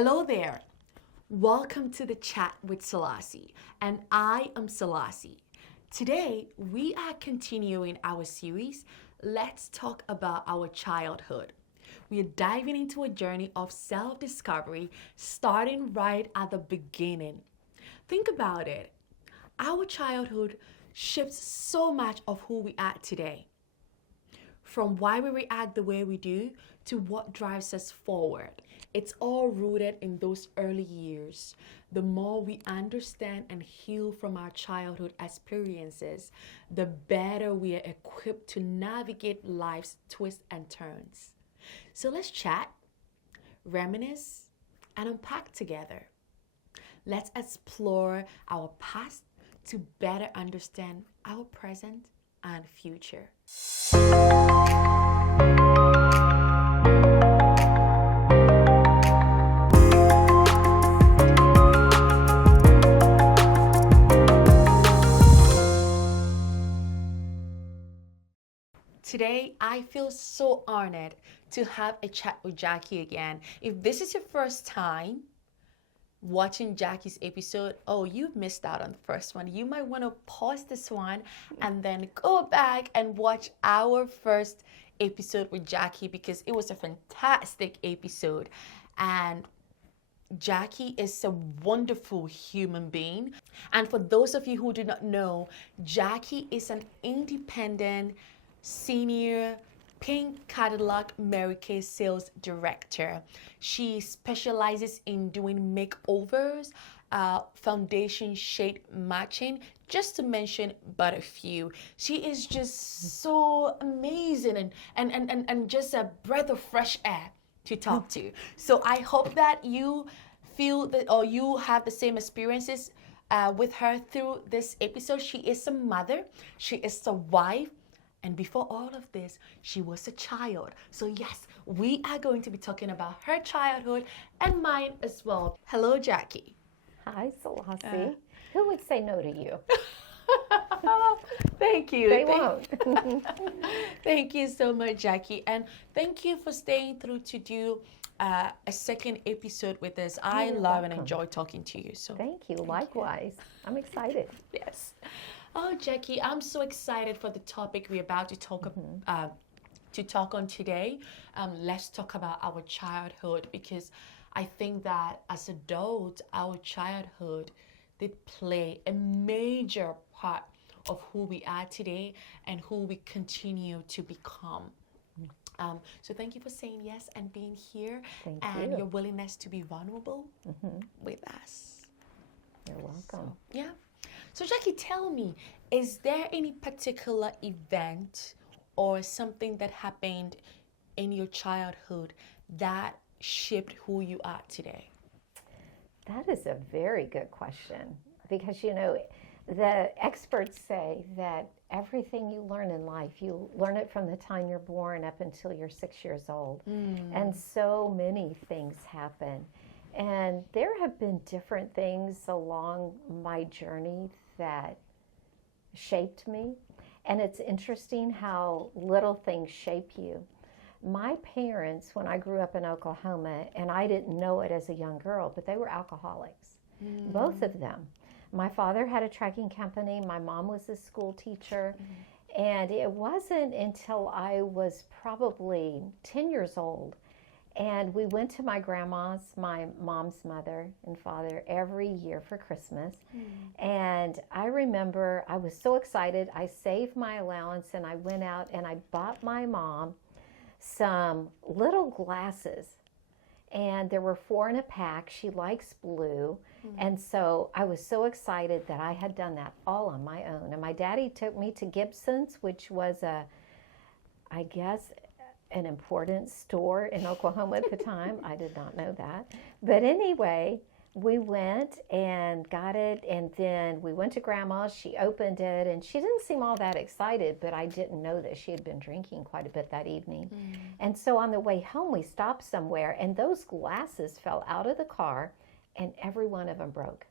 Hello there. Welcome to the Chat with Selassie, and I am Selassie. Today, we are continuing our series, Let's Talk About Our Childhood. We are diving into a journey of self-discovery, starting right at the beginning. Think about it. Our childhood shapes so much of who we are today. From why we react the way we do to what drives us forward. It's all rooted in those early years. The more we understand and heal from our childhood experiences, the better we are equipped to navigate life's twists and turns. So let's chat, reminisce, and unpack together. Let's explore our past to better understand our present and future. Today, I feel so honored to have a chat with Jacque again. If this is your first time watching Jackie's episode, you've missed out on the first one. You might want to pause this one and then go back and watch our first episode with Jacque because it was a fantastic episode. And Jacque is a wonderful human being. And for those of you who do not know, Jacque is an independent senior Pink Cadillac Mary Kay sales director. She specializes in doing makeovers, foundation shade matching, just to mention but a few. She is just so amazing and just a breath of fresh air to talk to. So I hope that you feel that or you have the same experiences with her through this episode. She is a mother, she is a wife, and before all of this, she was a child. So yes, we are going to be talking about her childhood and mine as well. Hello, Jacque. Hi, Selassie. Who would say no to you? Thank you. They won't. Thank you so much, Jacque. And thank you for staying through to do a second episode with us. I love and enjoy talking to you. So Thank you. Likewise. I'm excited. Yes. Oh, Jacque, I'm so excited for the topic we're about to talk on today. Let's talk about our childhood because I think that as adults, our childhood did play a major part of who we are today and who we continue to become. So thank you for saying yes and being here and your willingness to be vulnerable with us. You're welcome. So Jacque, tell me, is there any particular event or something that happened in your childhood that shaped who you are today? That is a very good question because, the experts say that everything you learn in life, you learn it from the time you're born up until you're 6 years old. And so many things happen. And there have been different things along my journey that shaped me. And it's interesting how little things shape you. My parents, when I grew up in Oklahoma, and I didn't know it as a young girl, but they were alcoholics, both of them. My father had a trucking company. My mom was a school teacher. And it wasn't until I was probably 10 years old and we went to my grandma's, my mom's mother and father, every year for Christmas. And I remember I was so excited. I saved my allowance and I went out and I bought my mom some little glasses. And there were 4 in a pack. She likes blue. And so I was so excited that I had done that all on my own. And my daddy took me to Gibson's, which was I guess, an important store in Oklahoma at the time. I did not know that. But anyway, we went and got it, and then we went to Grandma's. She opened it, and she didn't seem all that excited, but I didn't know that she had been drinking quite a bit that evening. And so on the way home, we stopped somewhere, and those glasses fell out of the car, and every one of them broke.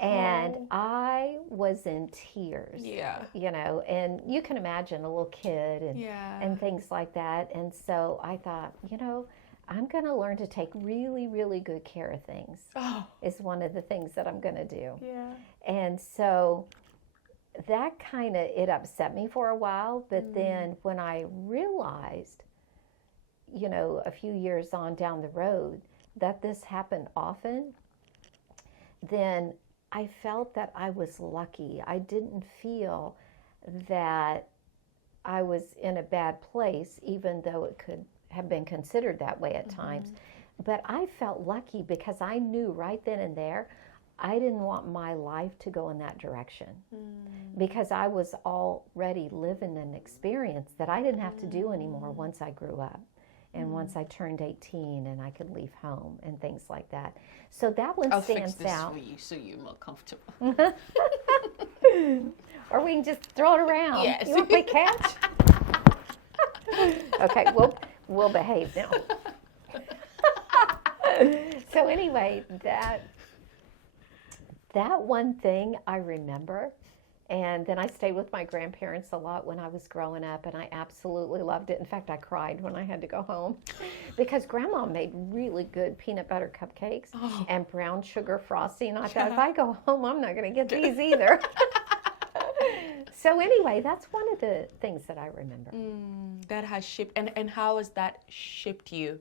And I was in tears, and you can imagine a little kid and things like that. And so I thought, I'm going to learn to take really, really good care of things. Oh. Is one of the things that I'm going to do. Yeah. And so that it upset me for a while, but then when I realized, a few years on down the road that this happened often, then I felt that I was lucky. I didn't feel that I was in a bad place, even though it could have been considered that way at times. But I felt lucky because I knew right then and there I didn't want my life to go in that direction, because I was already living an experience that I didn't have to do anymore once I grew up and once I turned 18 and I could leave home and things like that. So that one I'll stands fix this out. for you so you're more comfortable. Or we can just throw it around. Yes. You want to play catch? Okay, we'll behave now. So anyway, that one thing I remember, and then I stayed with my grandparents a lot when I was growing up, and I absolutely loved it. In fact, I cried when I had to go home because Grandma made really good peanut butter cupcakes and brown sugar frosting. I thought, if I go home, I'm not going to get these either. So anyway, that's one of the things that I remember. That has shaped, and how has that shaped you?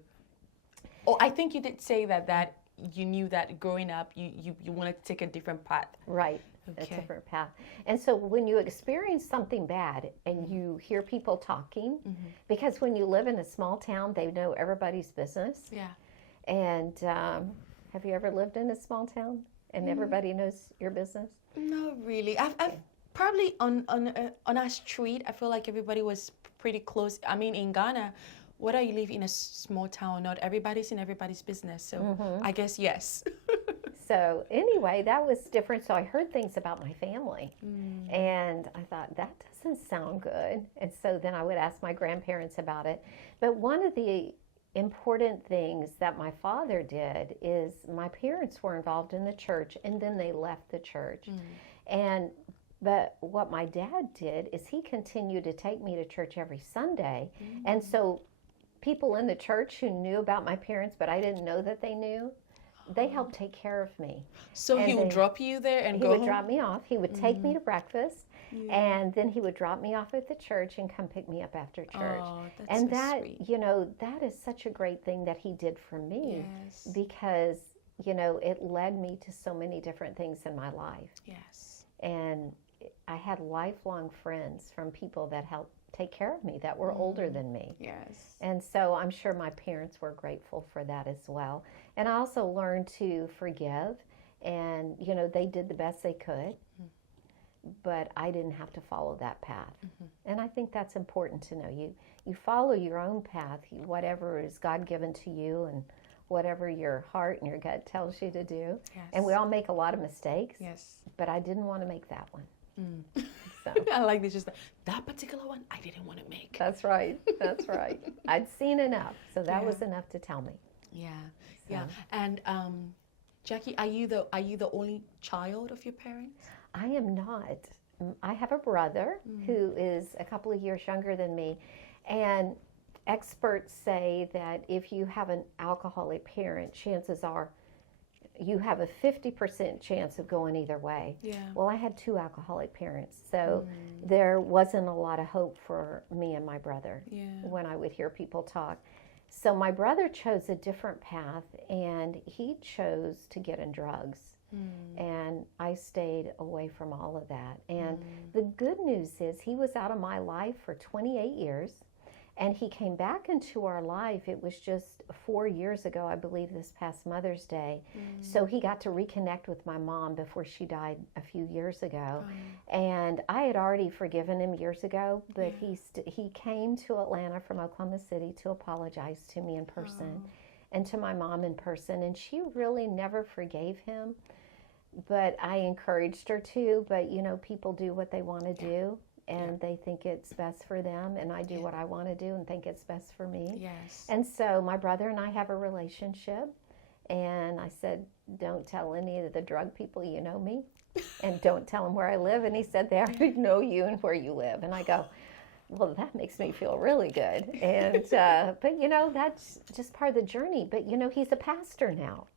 Oh, I think you did say that you knew that growing up, you wanted to take a different path. Right, a different path. And so when you experience something bad and you hear people talking, because when you live in a small town, they know everybody's business. Yeah. And have you ever lived in a small town and everybody knows your business? No, really. I've probably on our street, I feel like everybody was pretty close. I mean, in Ghana, whether you live in a small town or not, everybody's in everybody's business. So I guess yes. So anyway, that was different. So I heard things about my family, and I thought, that doesn't sound good. And so then I would ask my grandparents about it. But one of the important things that my father did is my parents were involved in the church, and then they left the church. But what my dad did is he continued to take me to church every Sunday. And so people in the church who knew about my parents, but I didn't know that they knew, they helped take care of me. So he would drop you there and go home? He would drop me off. He would take me to breakfast, and then he would drop me off at the church and come pick me up after church. Oh, that's and so that, sweet. that is such a great thing that he did for me, Yes. because, it led me to so many different things in my life. Yes. And I had lifelong friends from people that helped take care of me that were older than me. Yes. And so I'm sure my parents were grateful for that as well. And I also learned to forgive, and they did the best they could, but I didn't have to follow that path. And I think that's important to know. You follow your own path, whatever is God-given to you and whatever your heart and your gut tells you to do. Yes. And we all make a lot of mistakes, Yes. but I didn't want to make that one. So. I like this. Just that particular one, I didn't want to make. That's right. That's right. I'd seen enough, so that was enough to tell me. Yeah, So. yeah. And Jacque, are you the only child of your parents? I am not. I have a brother who is a couple of years younger than me, and experts say that if you have an alcoholic parent, chances are you have a 50% chance of going either way. Yeah. Well, I had two alcoholic parents, so there wasn't a lot of hope for me and my brother when I would hear people talk. So my brother chose a different path, and he chose to get in drugs. And I stayed away from all of that. And the good news is he was out of my life for 28 years. And he came back into our life. It was just 4 years ago, I believe, this past Mother's Day. So he got to reconnect with my mom before she died a few years ago. And I had already forgiven him years ago, but he came to Atlanta from Oklahoma City to apologize to me in person and to my mom in person. And she really never forgave him, but I encouraged her to. But, people do what they want to do. And they think it's best for them, and I do what I want to do and think it's best for me. Yes. And so my brother and I have a relationship, and I said, don't tell any of the drug people you know me, and don't tell them where I live. And he said, they already know you and where you live. And I go, well, that makes me feel really good. And, but that's just part of the journey. But, he's a pastor now.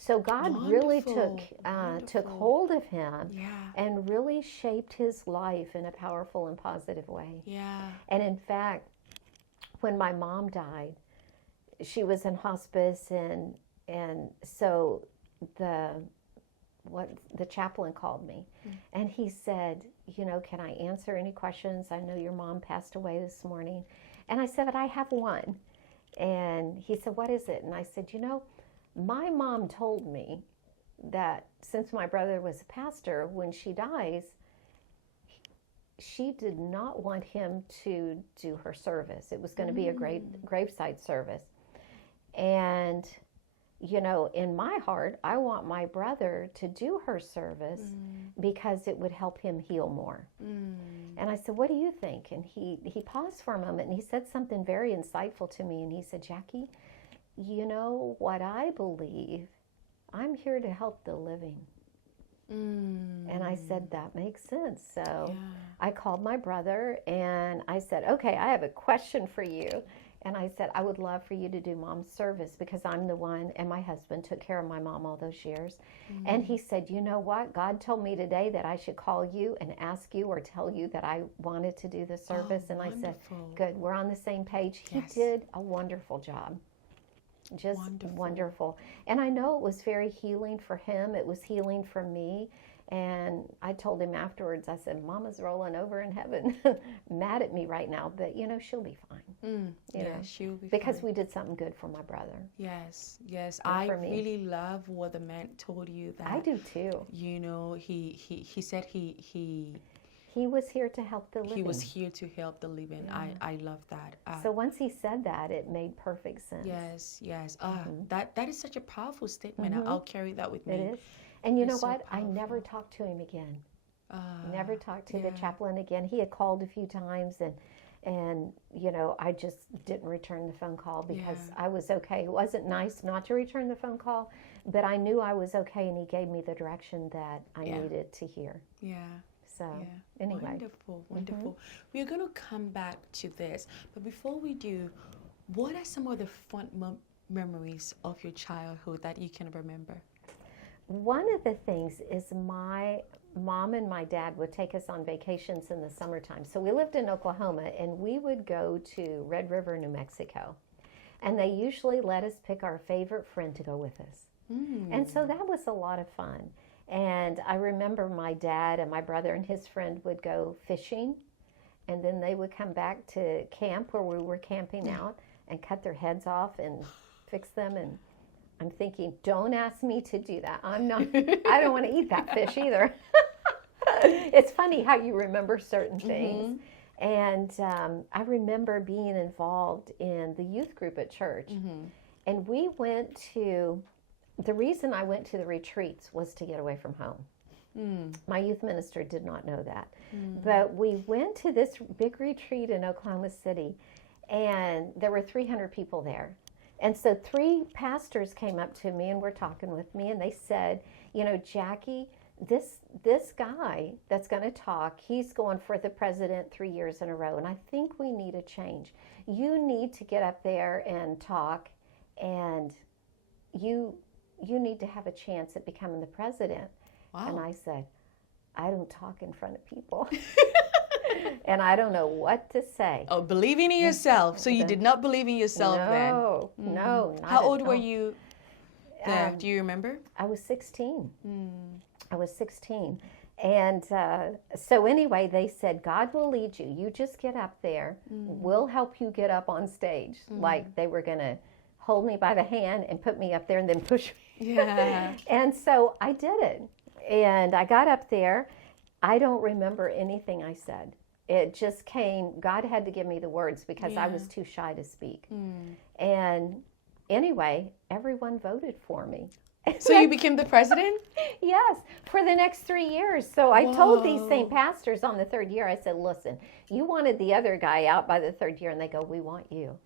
So God really took hold of him and really shaped his life in a powerful and positive way. Yeah. And in fact, when my mom died, she was in hospice, and so the chaplain called me, and he said, can I answer any questions? I know your mom passed away this morning. And I said, but I have one. And he said, what is it? And I said, my mom told me that since my brother was a pastor, when she dies, she did not want him to do her service. It was going to be a graveside service. And, in my heart, I want my brother to do her service because it would help him heal more. And I said, what do you think? And he paused for a moment, and he said something very insightful to me. And he said, Jackie, what I believe, I'm here to help the living. And I said, that makes sense. So I called my brother and I said, okay, I have a question for you. And I said, I would love for you to do mom's service because I'm the one, and my husband took care of my mom all those years. And he said, you know what? God told me today that I should call you and ask you or tell you that I wanted to do the service. And I said, good, we're on the same page. Yes. He did a wonderful job. Just wonderful. And I know it was very healing for him. It was healing for me. And I told him afterwards, I said, Mama's rolling over in heaven, mad at me right now, but she'll be fine. She'll be because fine. we did something good for my brother. Yes. And I really love what the man told you that. I do too. He said he was here to help the living. He was here to help the living. I love that. So once he said that, it made perfect sense. Yes. That is such a powerful statement. I'll carry that with me. It is. And you know so what? powerful. I never talked to him again. Never talked to the chaplain again. He had called a few times, and I just didn't return the phone call because I was okay. It wasn't nice not to return the phone call, but I knew I was okay, and he gave me the direction that I needed to hear. Yeah. So anyway. Wonderful. We're going to come back to this, but before we do, what are some of the fun memories of your childhood that you can remember? One of the things is my mom and my dad would take us on vacations in the summertime. So we lived in Oklahoma, and we would go to Red River, New Mexico. And they usually let us pick our favorite friend to go with us. And so that was a lot of fun. And I remember my dad and my brother and his friend would go fishing, and then they would come back to camp where we were camping out and cut their heads off and fix them. And I'm thinking, don't ask me to do that. I don't want to eat that fish either. It's funny how you remember certain things. And I remember being involved in the youth group at church. And the reason I went to the retreats was to get away from home. My youth minister did not know that. But we went to this big retreat in Oklahoma City, and there were 300 people there. And so 3 pastors came up to me and were talking with me, and they said, Jackie, this guy that's going to talk, he's going for the president 3 years in a row, and I think we need a change. You need to get up there and talk, and you need to have a chance at becoming the president. Wow. And I said, I don't talk in front of people. And I don't know what to say. Oh, believing in yourself. So you did not believe in yourself then? No. How old were you then? Do you remember? I was 16. I was 16. And so anyway, they said, God will lead you. You just get up there. We'll help you get up on stage. Like they were going to hold me by the hand and put me up there and then push me. Yeah. And so I did it. And I got up there. I don't remember anything I said. It just came. God had to give me the words because I was too shy to speak. And anyway, everyone voted for me. So you became the president? Yes, for the next 3 years. So I told these same pastors on the 3rd year, I said, listen, you wanted the other guy out by the 3rd year, and they go, we want you.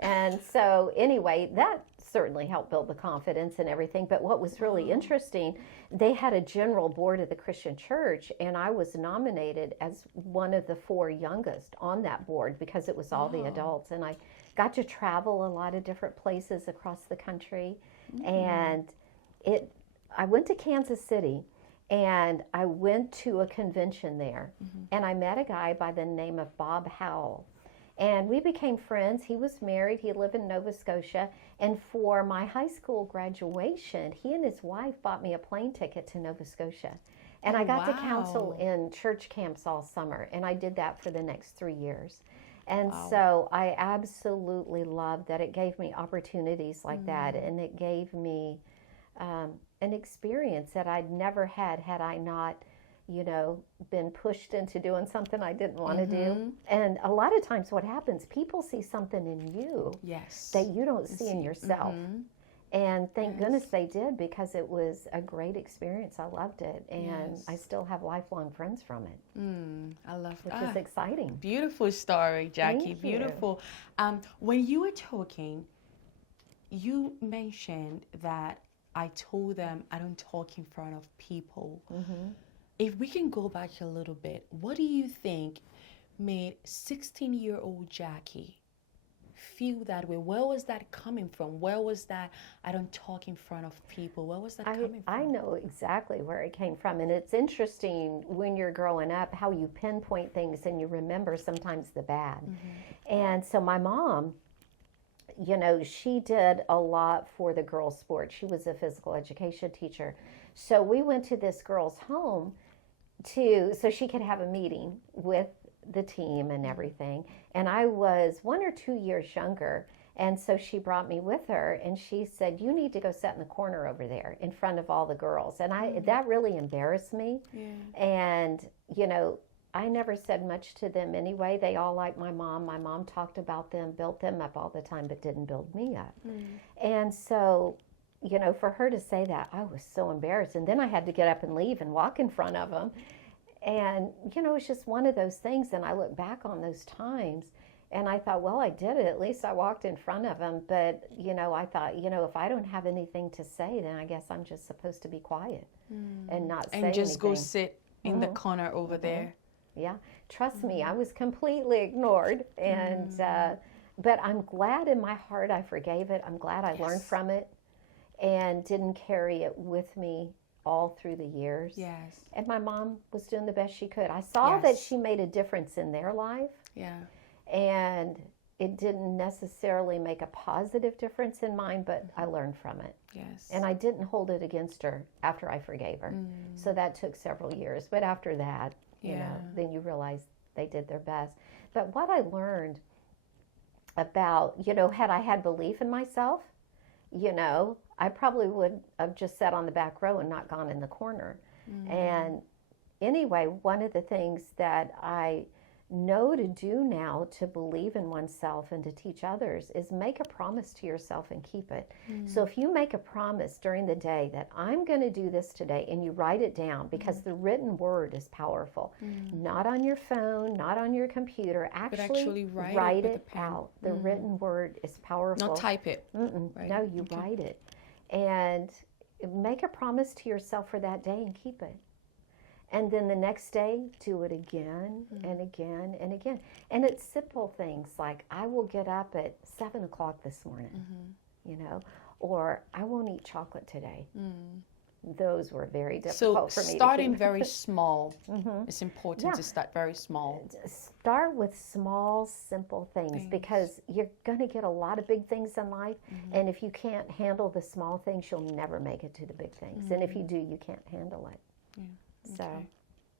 And so anyway, that certainly helped build the confidence and everything. But what was really interesting, they had a general board of the Christian church, and I was nominated as one of the 4 youngest on that board because it was all the adults. And I got to travel a lot of different places across the country. And I went to Kansas City, and I went to a convention there, and I met a guy by the name of Bob Howell. And we became friends. He was married. He lived in Nova Scotia. And for my high school graduation, he and his wife bought me a plane ticket to Nova Scotia. And I got to counsel in church camps all summer. And I did that for the next 3 years. And so I absolutely loved that. It gave me opportunities like that. And it gave me an experience that I'd never had I not, been pushed into doing something I didn't want to do. And a lot of times what happens, people see something in you that you don't see in yourself. And thank goodness they did, because it was a great experience. I loved it. And I still have lifelong friends from it. I love which is exciting. Beautiful story, Jacque. Thank Beautiful. When you were talking, you mentioned that I told them I don't talk in front of people. If we can go back a little bit, what do you think made 16-year-old Jacque feel that way? Where was that coming from? Where was that I don't talk in front of people? Where was that coming from? I know exactly where it came from. And it's interesting when you're growing up how you pinpoint things and you remember sometimes the bad. And so my mom, she did a lot for the girls' sport. She was a physical education teacher. So we went to this girl's home so she could have a meeting with the team and everything. And I was 1 or 2 years younger. And so she brought me with her, and she said, you need to go sit in the corner over there in front of all the girls. And that really embarrassed me. And, I never said much to them anyway. They all liked my mom. My mom talked about them, built them up all the time, but didn't build me up. And so, for her to say that, I was so embarrassed. And then I had to get up and leave and walk in front of them. And, it's just one of those things. And I look back on those times, and I thought, well, I did it. At least I walked in front of them. But, I thought, if I don't have anything to say, then I guess I'm just supposed to be quiet and not say anything. And just go sit in the corner over there. Yeah, trust me, I was completely ignored, and but I'm glad in my heart I forgave it. I'm glad I learned from it and didn't carry it with me all through the years. And my mom was doing the best she could. I saw that she made a difference in their life. And it didn't necessarily make a positive difference in mine, but I learned from it. And I didn't hold it against her after I forgave her. So that took several years. But after that, then you realize they did their best. But what I learned about, had I had belief in myself, I probably would have just sat on the back row and not gone in the corner. And anyway, one of the things that I know to do now to believe in oneself and to teach others is make a promise to yourself and keep it. So if you make a promise during the day that I'm going to do this today, and you write it down, because the written word is powerful, not on your phone, not on your computer, actually write it out. The written word is powerful. Not type it. No, you write it. And make a promise to yourself for that day and keep it. And then the next day, do it again and again and again. And it's simple things like, I will get up at 7 o'clock this morning, or I won't eat chocolate today. Those were very difficult for me. So starting very small. It's important to start very small. Start with small, simple things, because you're going to get a lot of big things in life. And if you can't handle the small things, you'll never make it to the big things. And if you do, you can't handle it. So,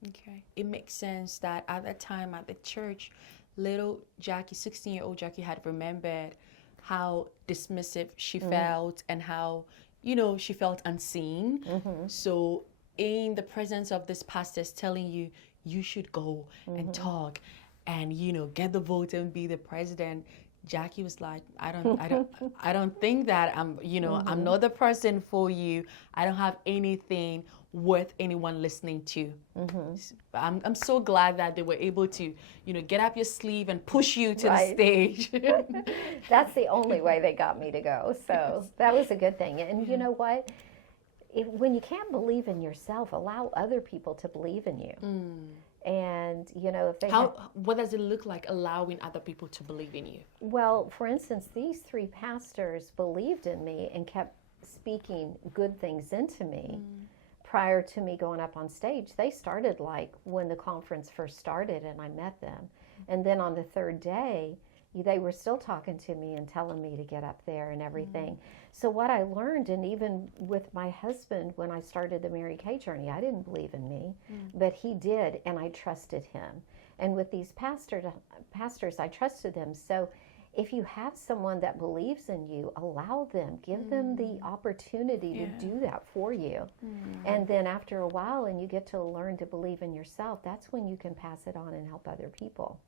okay. It makes sense that at that time at the church, little Jacque, 16-year-old Jacque, had remembered how dismissive she felt and how, she felt unseen. So in the presence of this pastors telling you, you should go and talk and, get the vote and be the president, Jacque was like, I don't think that I'm not the person for you. I don't have anything. worth anyone listening to. I'm so glad that they were able to, get up your sleeve and push you to the stage. That's the only way they got me to go. So that was a good thing. And you know what? When you can't believe in yourself, allow other people to believe in you. And, if they what does it look like allowing other people to believe in you? Well, for instance, these 3 pastors believed in me and kept speaking good things into me. Prior to me going up on stage, they started like when the conference first started and I met them. And then on the 3rd day, they were still talking to me and telling me to get up there and everything. So what I learned, and even with my husband, when I started the Mary Kay journey, I didn't believe in me, but he did, and I trusted him. And with these pastors, I trusted them. So if you have someone that believes in you, allow them, give them the opportunity to do that for you. And then after a while, and you get to learn to believe in yourself, that's when you can pass it on and help other people.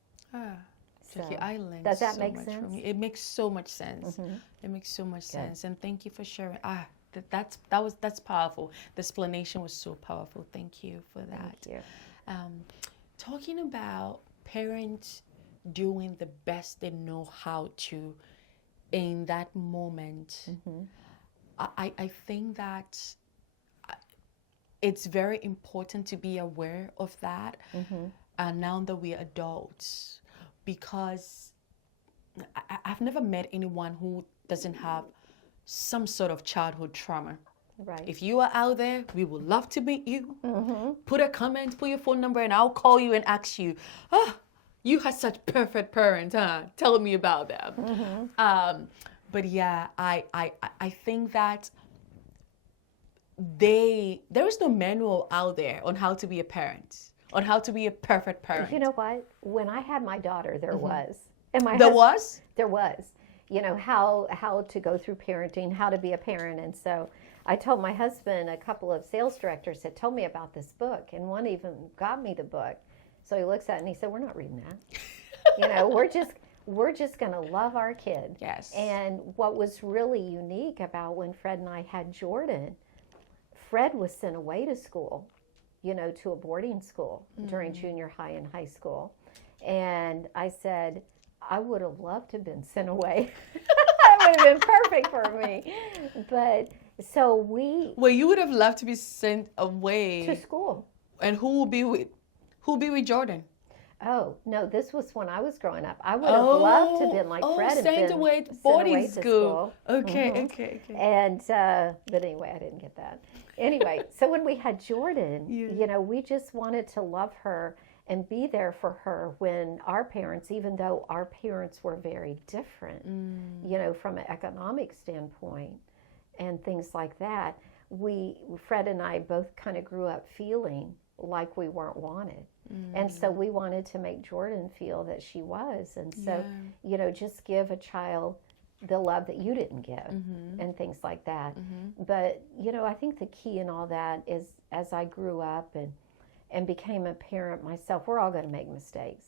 Jacque, I learned does that so make much sense? from you. It makes so much sense. It makes so much sense. And thank you for sharing. That's powerful. The explanation was so powerful. Thank you for that. Thank you. Talking about parents doing the best they know how to in that moment, I think that it's very important to be aware of that now that we're adults, because I've never met anyone who doesn't have some sort of childhood trauma. Right. If you are out there, we would love to meet you. Put a comment, put your phone number, and I'll call you and ask you, you had such perfect parents, huh? Tell me about them. But yeah, I think that there is no manual out there on how to be a parent, on how to be a perfect parent. You know what? When I had my daughter, there was. And There was? There was. How to go through parenting, how to be a parent. And so I told my husband, a couple of sales directors had told me about this book, and one even got me the book. So he looks at it and he said, "We're not reading that. We're just going to love our kid." Yes. And what was really unique about when Fred and I had Jordan, Fred was sent away to school, to a boarding school during junior high and high school. And I said, I would have loved to have been sent away. That would have been perfect for me. But so Well, you would have loved to be sent away to school. And who will be with Jordan? Oh, no, this was when I was growing up. I would have loved to have been like Fred and sent been away to sent boarding away to school. school. Okay. And, but anyway, I didn't get that. Anyway, so when we had Jordan, we just wanted to love her and be there for her when our parents, even though our parents were very different, from an economic standpoint and things like that, Fred and I both kind of grew up feeling like we weren't wanted. And so we wanted to make Jordan feel that she was. And so, just give a child the love that you didn't give and things like that. But, I think the key in all that is as I grew up and became a parent myself, we're all going to make mistakes.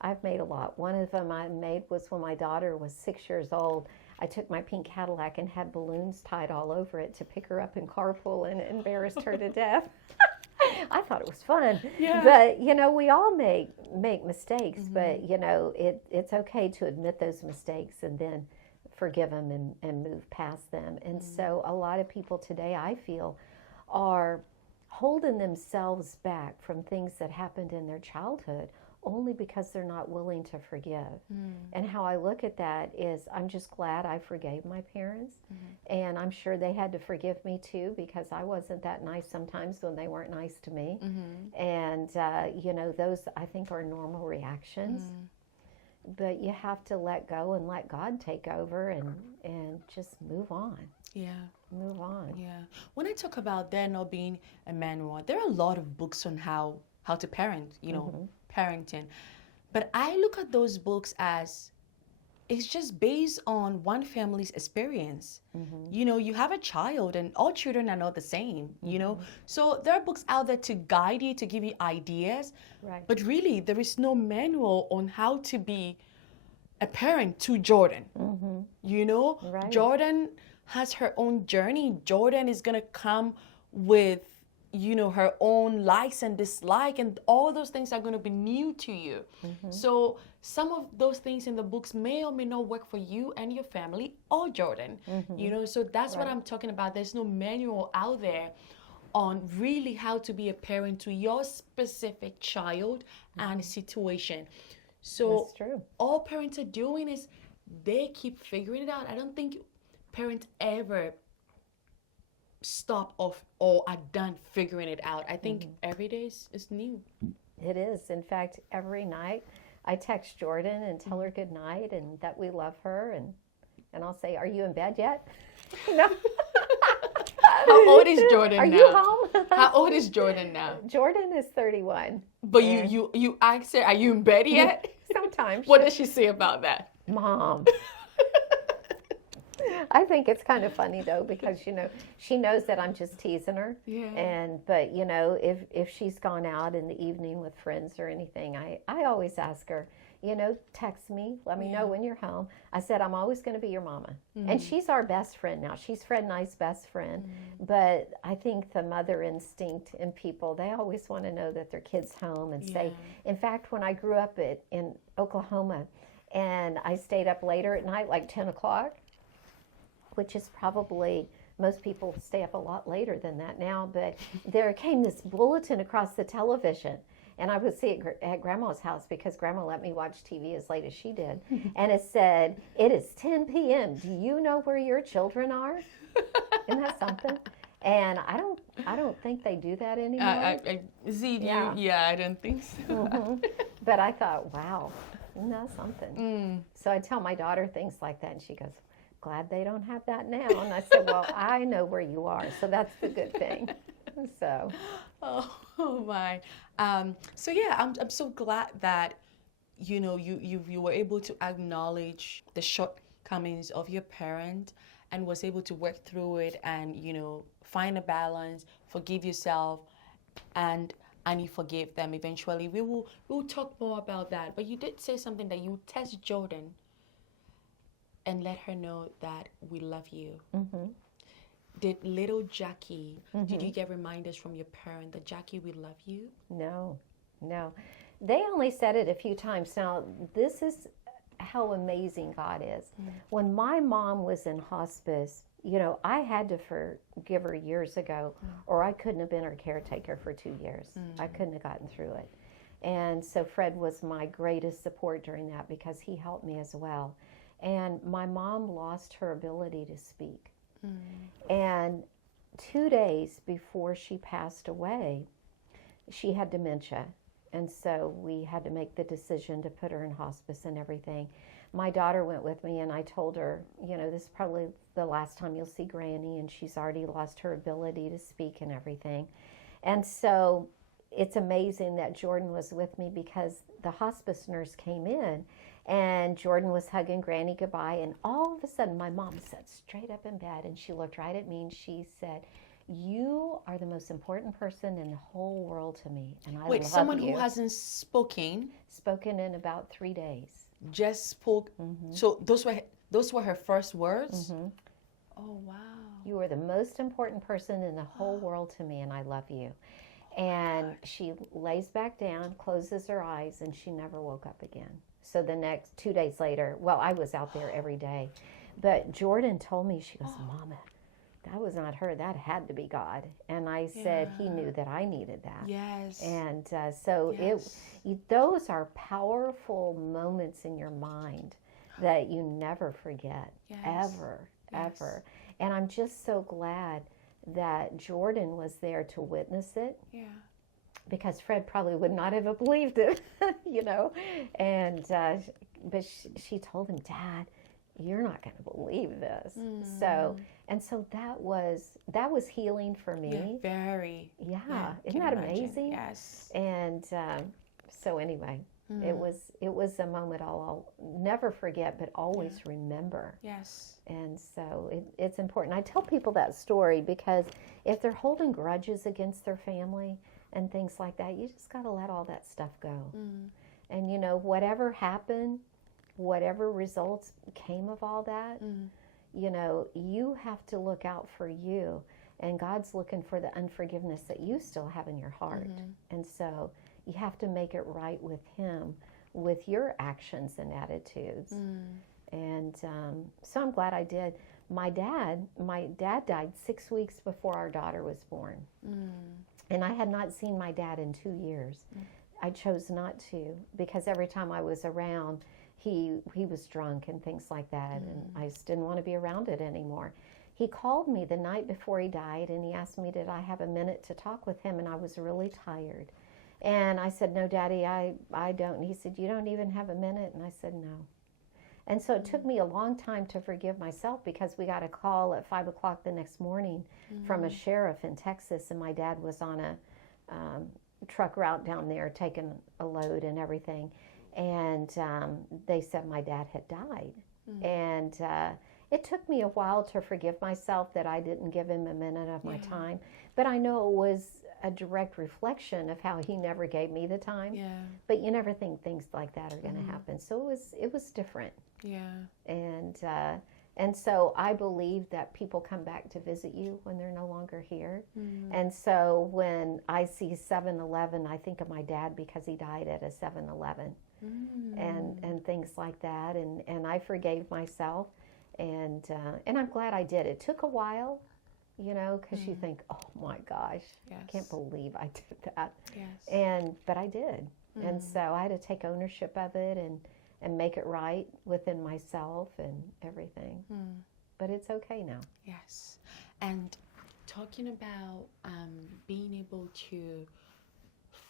I've made a lot. One of them I made was when my daughter was 6 years old. I took my pink Cadillac and had balloons tied all over it to pick her up in carpool, and it embarrassed her to death. I thought it was fun. Yeah. But, we all make mistakes, but, it's okay to admit those mistakes and then forgive them and move past them. And so a lot of people today, I feel, are holding themselves back from things that happened in their childhood only because they're not willing to forgive. And how I look at that is I'm just glad I forgave my parents, and I'm sure they had to forgive me too, because I wasn't that nice sometimes when they weren't nice to me. And those I think are normal reactions. But you have to let go and let God take over and just move on. Yeah. Move on. Yeah. When I talk about there not being a manual, there are a lot of books on how to parent, parenting. But I look at those books as it's just based on one family's experience. You have a child, and all children are not the same, So there are books out there to guide you, to give you ideas. Right. But really, there is no manual on how to be a parent to Jordan. Right. Jordan has her own journey. Jordan is going to come with, her own likes and dislike, and all those things are going to be new to you. So some of those things in the books may or may not work for you and your family or Jordan. So that's what I'm talking about. There's no manual out there on really how to be a parent to your specific child and situation. So That's true. all parents are doing is they keep figuring it out. I don't think parents ever stop off or are done figuring it out. I think every day is new. It is. In fact, every night I text Jordan and tell her good night and that we love her, and I'll say, "Are you in bed yet?" No. How old is Jordan Are now? you home? How old is Jordan now? Jordan is 31. But you ask her, "Are you in bed yet?" Sometimes. What does she say about that? Mom. I think it's kind of funny though, because she knows that I'm just teasing her. Yeah. But if she's gone out in the evening with friends or anything, I always ask her, text me, let me know when you're home. I said, I'm always going to be your mama. And she's our best friend now. She's Fred and I's best friend. But I think the mother instinct in people, they always want to know that their kid's home and say, in fact, when I grew up in Oklahoma and I stayed up later at night, like 10 o'clock, which is probably, most people stay up a lot later than that now, but there came this bulletin across the television, and I would see it at Grandma's house because Grandma let me watch TV as late as she did, and it said, "It is 10 p.m. Do you know where your children are?" Isn't that something? And I don't think they do that anymore. I don't think so. But I thought, wow, isn't that something? So I tell my daughter things like that, and she goes, "Glad they don't have that now." And I said, "Well, I know where you are, so that's the good thing." So, oh my. So yeah, I'm so glad that you were able to acknowledge the shortcomings of your parent and was able to work through it and find a balance, forgive yourself, and you forgave them eventually. We'll talk more about that. But you did say something that you test Jordan and let her know that we love you. Did little Jackie, did you get reminders from your parent that, "Jackie, we love you"? No. They only said it a few times. Now, this is how amazing God is. When my mom was in hospice, I had to forgive her years ago, or I couldn't have been her caretaker for 2 years. I couldn't have gotten through it. And so Fred was my greatest support during that because he helped me as well. And my mom lost her ability to speak. And 2 days before she passed away, she had dementia. And so we had to make the decision to put her in hospice and everything. My daughter went with me, and I told her, this is probably the last time you'll see Granny, and she's already lost her ability to speak and everything. And so it's amazing that Jordan was with me because the hospice nurse came in and Jordan was hugging Granny goodbye, and all of a sudden my mom sat straight up in bed and she looked right at me and she said, "You are the most important person in the whole world to me, and I love you." Wait, someone who hasn't spoken in about 3 days. just spoke. So those were her first words? Oh, wow. "You are the most important person in the whole world to me, and I love you." And she lays back down, closes her eyes, and she never woke up again. So the next 2 days later, well, I was out there every day. But Jordan told me, she goes, "Mama, that was not her. That had to be God." And I said, he knew that I needed that. Yes. And those are powerful moments in your mind that you never forget, ever. And I'm just so glad that Jordan was there to witness it. Yeah. Because Fred probably would not have believed it, And but she told him, "Dad, you're not going to believe this." So that was healing for me. Yeah, very. Yeah, isn't that amazing? Yes. And so anyway, it was a moment I'll never forget, but always remember. Yes. And so it's important. I tell people that story because if they're holding grudges against their family and things like that, you just got to let all that stuff go. And whatever happened, whatever results came of all that, you have to look out for you. And God's looking for the unforgiveness that you still have in your heart. And so you have to make it right with Him, with your actions and attitudes. And so I'm glad I did. My dad died 6 weeks before our daughter was born. And I had not seen my dad in 2 years. I chose not to, because every time I was around, he was drunk and things like that, and I just didn't want to be around it anymore. He called me the night before he died, and he asked me, did I have a minute to talk with him, and I was really tired. And I said, no, Daddy, I don't. And he said, you don't even have a minute? And I said, no. And so it took me a long time to forgive myself, because we got a call at 5 o'clock the next morning from a sheriff in Texas, and my dad was on a truck route down there taking a load and everything. And they said my dad had died. And it took me a while to forgive myself that I didn't give him a minute of my time. But I know it was a direct reflection of how he never gave me the time. But you never think things like that are going to happen. So it was different. And so I believe that people come back to visit you when they're no longer here. And so when I see 7-Eleven, I think of my dad, because he died at a 7-Eleven. And things like that. And I forgave myself. And I'm glad I did. It took a while, because you think, oh my gosh, I can't believe I did that. But I did. And so I had to take ownership of it and make it right within myself and everything. But it's okay now. Yes. And talking about being able to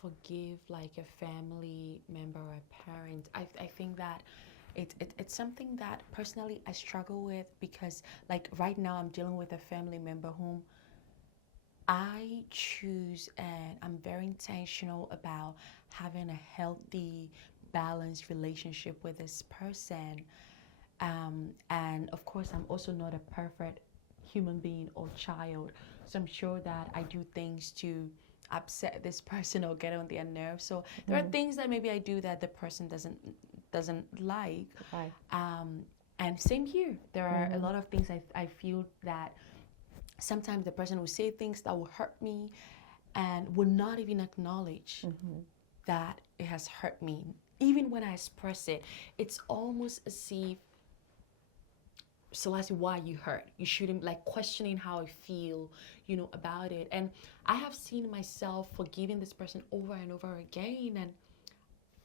forgive like a family member or a parent, I think that it's something that personally I struggle with, because like right now I'm dealing with a family member whom I choose, and I'm very intentional about having a healthy, balanced relationship with this person. And of course, I'm also not a perfect human being or child. So I'm sure that I do things to upset this person or get on their nerves. So there are things that maybe I do that the person doesn't like. And same here. There are a lot of things I feel that sometimes the person will say things that will hurt me and will not even acknowledge that it has hurt me. Even when I express it, it's almost as if, Celeste, why you hurt? You shouldn't, like, questioning how I feel, about it. And I have seen myself forgiving this person over and over again, and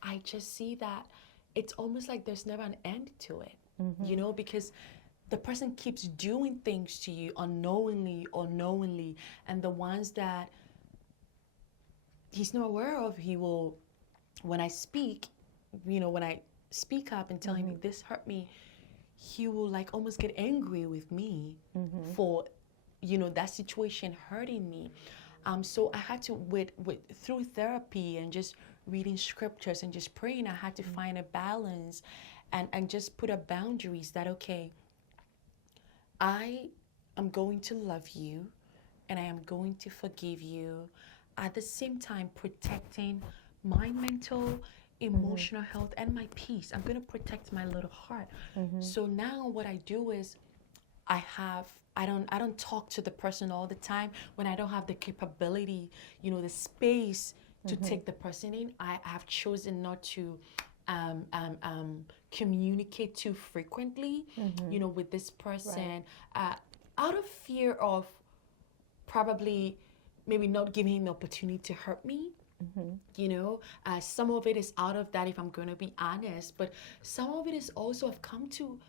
I just see that it's almost like there's never an end to it, because the person keeps doing things to you unknowingly or knowingly, and the ones that he's not aware of, he will, when I speak up and tell him this hurt me, he will like almost get angry with me for, that situation hurting me. So I had to, through therapy and just reading scriptures and just praying, I had to find a balance and just put up boundaries that, okay, I am going to love you and I am going to forgive you, at the same time protecting my mental, emotional health and my peace. I'm going to protect my little heart. So now what I do is I don't talk to the person all the time when I don't have the capability, the space to take the person in. I have chosen not to communicate too frequently, with this person, out of fear of probably maybe not giving him the opportunity to hurt me. Some of it is out of that, if I'm going to be honest, but some of it is also I've come to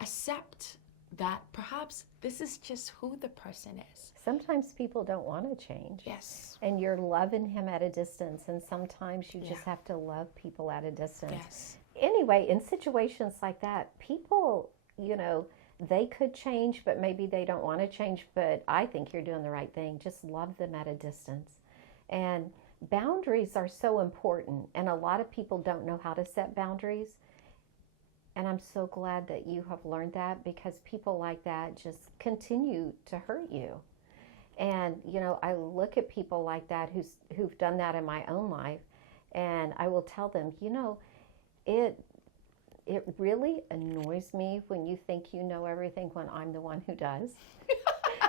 accept that perhaps this is just who the person is. Sometimes people don't want to change. Yes. And you're loving him at a distance, and sometimes you just have to love people at a distance. Yes. Anyway, in situations like that, people, they could change, but maybe they don't want to change, but I think you're doing the right thing. Just love them at a distance. And boundaries are so important, and a lot of people don't know how to set boundaries. And I'm so glad that you have learned that, because people like that just continue to hurt you. And, I look at people like that who've done that in my own life, and I will tell them, it really annoys me when you think you know everything when I'm the one who does.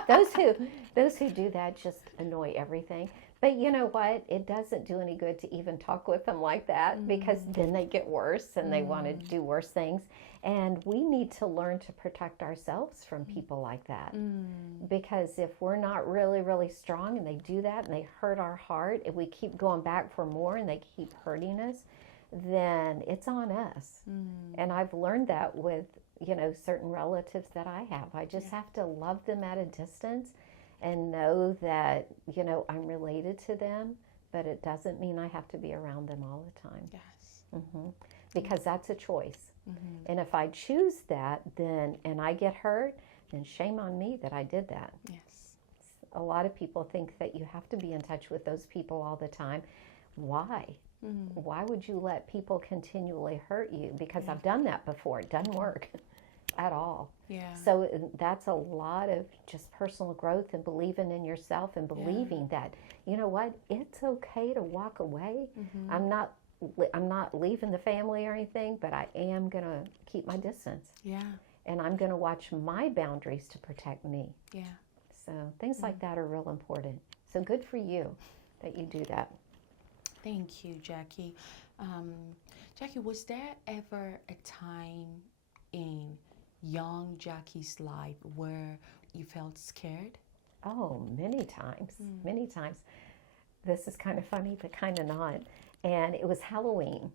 those who do that just annoy everything. But you know what? It doesn't do any good to even talk with them like that, because then they get worse and they want to do worse things. And we need to learn to protect ourselves from people like that. Because if we're not really, really strong and they do that and they hurt our heart, if we keep going back for more and they keep hurting us, then it's on us. And I've learned that with, certain relatives that I have. I just have to love them at a distance and know that, I'm related to them, but it doesn't mean I have to be around them all the time. Yes. Because that's a choice. And if I choose that, then, and I get hurt, then shame on me that I did that. Yes. A lot of people think that you have to be in touch with those people all the time. Why? Why would you let people continually hurt you? Because I've done that before. It doesn't work at all. Yeah. So that's a lot of just personal growth and believing in yourself and believing that, you know what, it's okay to walk away. I'm not leaving the family or anything, but I am going to keep my distance. Yeah. And I'm going to watch my boundaries to protect me. Yeah. So things like that are real important. So good for you that you do that. Thank you, Jackie. Jackie, was there ever a time in young Jackie's life where you felt scared? Oh, many times, many times. This is kind of funny, but kind of not. And it was Halloween.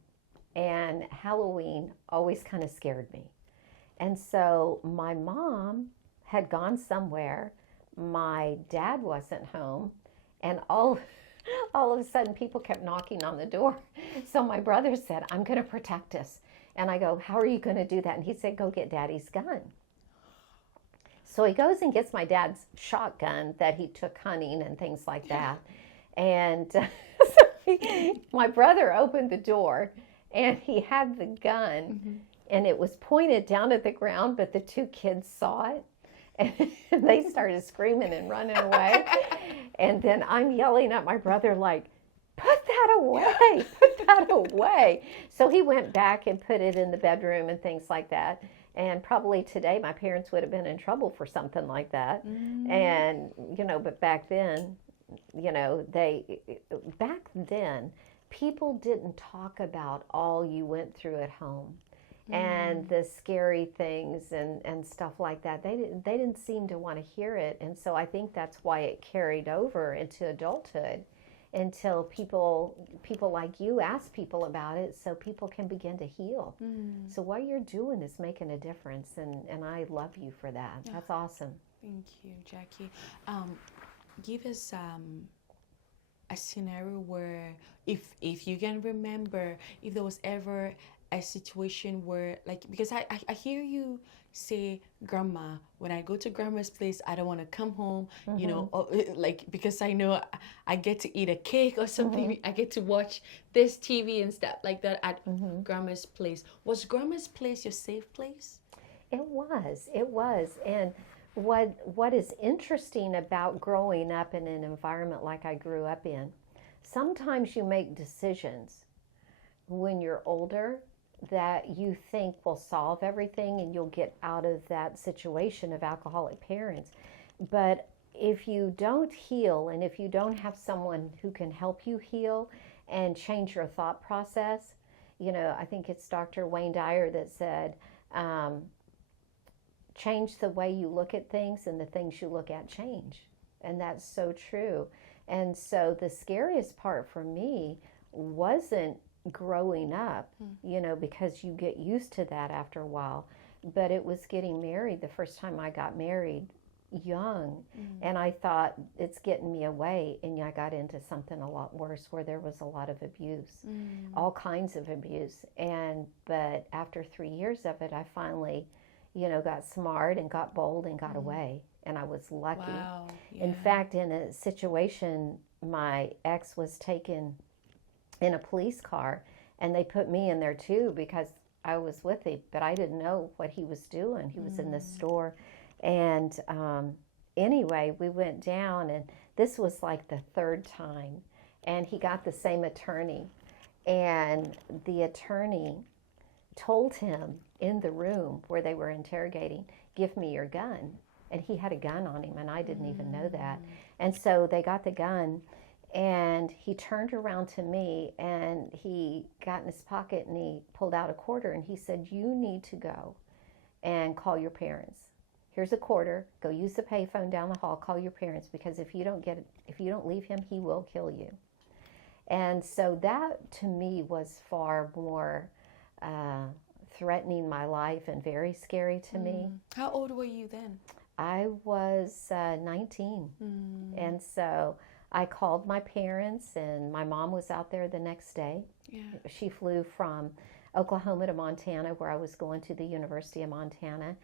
And Halloween always kind of scared me. And so my mom had gone somewhere. My dad wasn't home. And all of a sudden, people kept knocking on the door. So my brother said, I'm going to protect us. And I go, how are you going to do that? And he said, go get Daddy's gun. So he goes and gets my dad's shotgun that he took hunting and things like that. And my brother opened the door, and he had the gun, and it was pointed down at the ground, but the two kids saw it. And they started screaming and running away. And then I'm yelling at my brother like, put that away, put that away. So he went back and put it in the bedroom and things like that. And probably today my parents would have been in trouble for something like that. And, but back then, back then, people didn't talk about all you went through at home. And the scary things and stuff like that. They didn't seem to want to hear it. And so I think that's why it carried over into adulthood until people like you ask people about it so people can begin to heal. So what you're doing is making a difference, and I love you for that. That's awesome. Thank you, Jackie. Give us a scenario where, if you can remember, if there was ever a situation where, like, because I hear you say, grandma, when I go to grandma's place, I don't want to come home, because I know I get to eat a cake or something. I get to watch this TV and stuff like that at grandma's place. Was grandma's place your safe place? It was. And what is interesting about growing up in an environment like I grew up in, sometimes you make decisions when you're older that you think will solve everything and you'll get out of that situation of alcoholic parents. But if you don't heal, and if you don't have someone who can help you heal and change your thought process, I think it's Dr. Wayne Dyer that said, change the way you look at things and the things you look at change. And that's so true. And so the scariest part for me wasn't growing up, because you get used to that after a while. But it was getting married. The first time I got married young, and I thought it's getting me away, and I got into something a lot worse where there was a lot of abuse, all kinds of abuse. But after 3 years of it, I finally, got smart and got bold and got away, and I was lucky. Wow. Yeah. In fact, in a situation, my ex was taken in a police car, and they put me in there too because I was with him, but I didn't know what he was doing. He was in the store. And anyway, we went down, and this was like the third time, and he got the same attorney, and the attorney told him in the room where they were interrogating, give me your gun. and he had a gun on him, and I didn't even know that. And so they got the gun, and he turned around to me, and he got in his pocket, and he pulled out a quarter, and he said, "You need to go and call your parents. Here's a quarter. Go use the payphone down the hall. Call your parents, because if you don't leave him, he will kill you." And so that to me was far more threatening my life and very scary to me. How old were you then? I was 19. And so I called my parents, and my mom was out there the next day. Yeah. She flew from Oklahoma to Montana, where I was going to the University of Montana.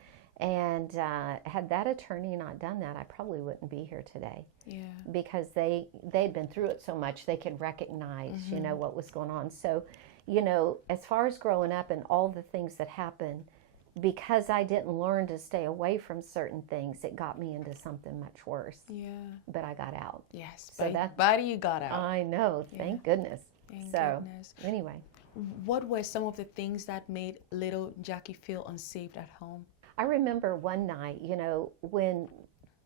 And had that attorney not done that, I probably wouldn't be here today. Yeah. Because they'd been through it so much, they could recognize, what was going on. So, as far as growing up and all the things that happened, because I didn't learn to stay away from certain things, it got me into something much worse. Yeah. But I got out. Yes. So but you got out. I know. Thank goodness. Thank So goodness. anyway, What were some of the things that made little Jacque feel unsafe at home? I remember one night, when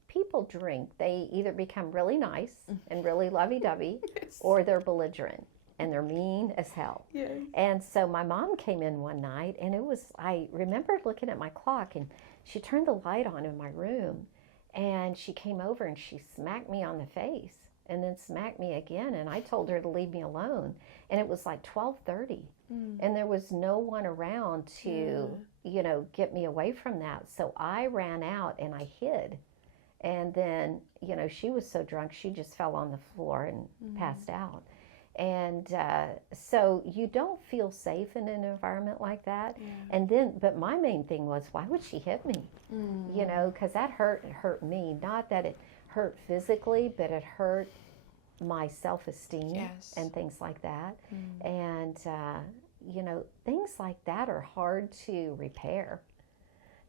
people drink, they either become really nice and really lovey-dovey, or they're belligerent and they're mean as hell. Yeah. And so my mom came in one night, and I remember looking at my clock, and she turned the light on in my room, and she came over and she smacked me on the face and then smacked me again, and I told her to leave me alone. And it was like 12:30, and there was no one around to, get me away from that. So I ran out and I hid. And then, she was so drunk, she just fell on the floor and passed out. And so you don't feel safe in an environment like that. Yeah. And then, but my main thing was, why would she hit me? Because that hurt me. Not that it hurt physically, but it hurt my self-esteem. Yes. And things like that. And, things like that are hard to repair.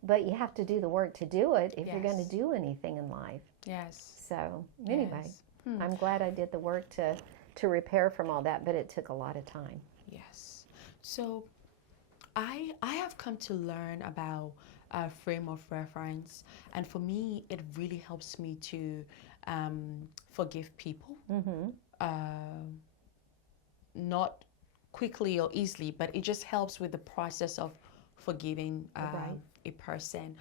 But you have to do the work to do it if you're going to do anything in life. Yes. So anyway, Yes. I'm glad I did the work to repair from all that, but it took a lot of time. Yes. So I have come to learn about frame of reference, and for me, it really helps me to forgive people. Not quickly or easily, but it just helps with the process of forgiving a person.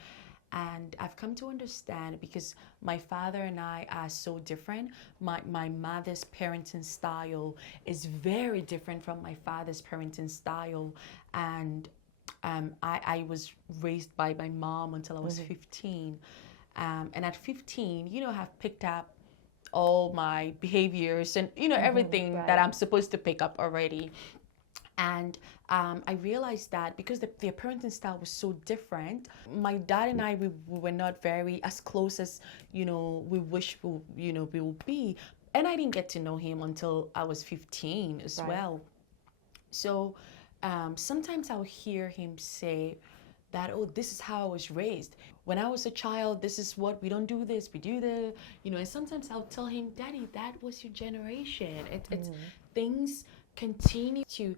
And I've come to understand, because my father and I are so different. My mother's parenting style is very different from my father's parenting style. And I was raised by my mom until I was 15. And at 15, I've picked up all my behaviors and, everything that I'm supposed to pick up already. And I realized that because their parenting style was so different, my dad and I, we were not very as close as, we wish we will be. And I didn't get to know him until I was 15 as well. So sometimes I'll hear him say that, "Oh, this is how I was raised. When I was a child, this is what, we don't do this, we do the," and sometimes I'll tell him, "Daddy, that was your generation. It's things continue to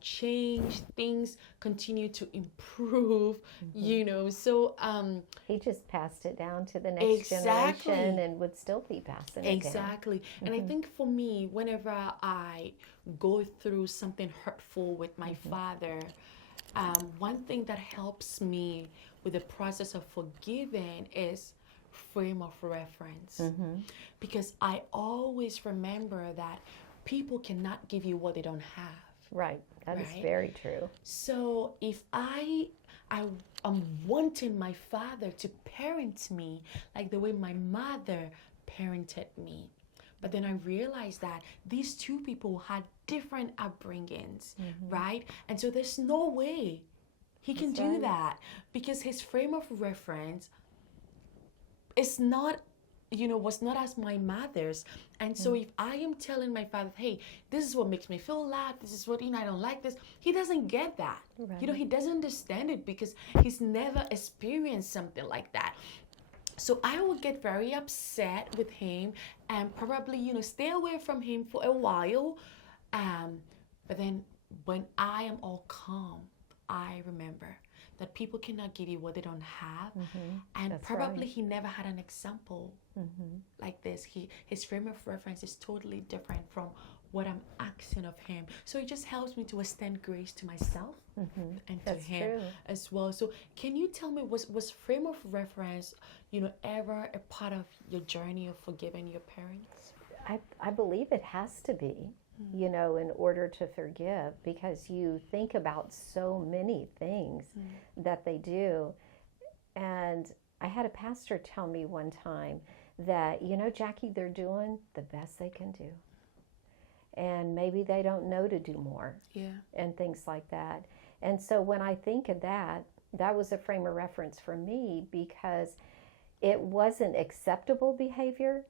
change, things continue to improve, so he just passed it down to the next generation and would still be passing it down. And I think for me, whenever I go through something hurtful with my father, one thing that helps me with the process of forgiving is frame of reference, because I always remember that people cannot give you what they don't have. Right. That is very true. So if I'm wanting my father to parent me like the way my mother parented me, but then I realized that these two people had different upbringings, right? And so there's no way he can do that, because his frame of reference is not, was not as my mother's. And so if I am telling my father, "Hey, this is what makes me feel loud, this is what, I don't like this," he doesn't get that. He doesn't understand it because he's never experienced something like that. So I will get very upset with him and probably, stay away from him for a while. But then when I am all calm, I remember that people cannot give you what they don't have. And That's probably right. he never had an example like this. His frame of reference is totally different from what I'm asking of him. So it just helps me to extend grace to myself and to That's him true. as well. So can you tell me, was frame of reference, ever a part of your journey of forgiving your parents? I believe it has to be, in order to forgive, because you think about so many things that they do. And I had a pastor tell me one time that, Jacque, they're doing the best they can do. And maybe they don't know to do more. Yeah. And things like that. And so when I think of that, that was a frame of reference for me, because it wasn't acceptable behavior,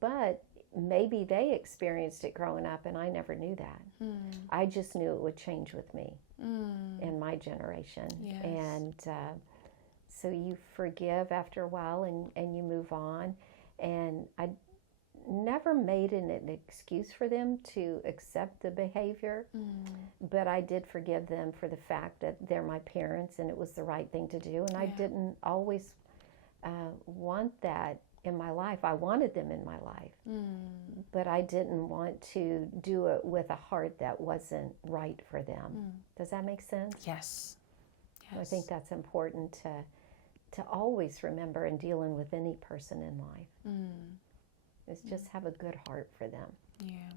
but maybe they experienced it growing up and I never knew that. I just knew it would change with me in my generation. Yes. And so you forgive after a while and you move on. And I never made an excuse for them to accept the behavior, but I did forgive them for the fact that they're my parents and it was the right thing to do. And I didn't always want that in my life. I wanted them in my life, but I didn't want to do it with a heart that wasn't right for them. Does that make sense? Yes. I think that's important to always remember in dealing with any person in life. Is just have a good heart for them. Yeah.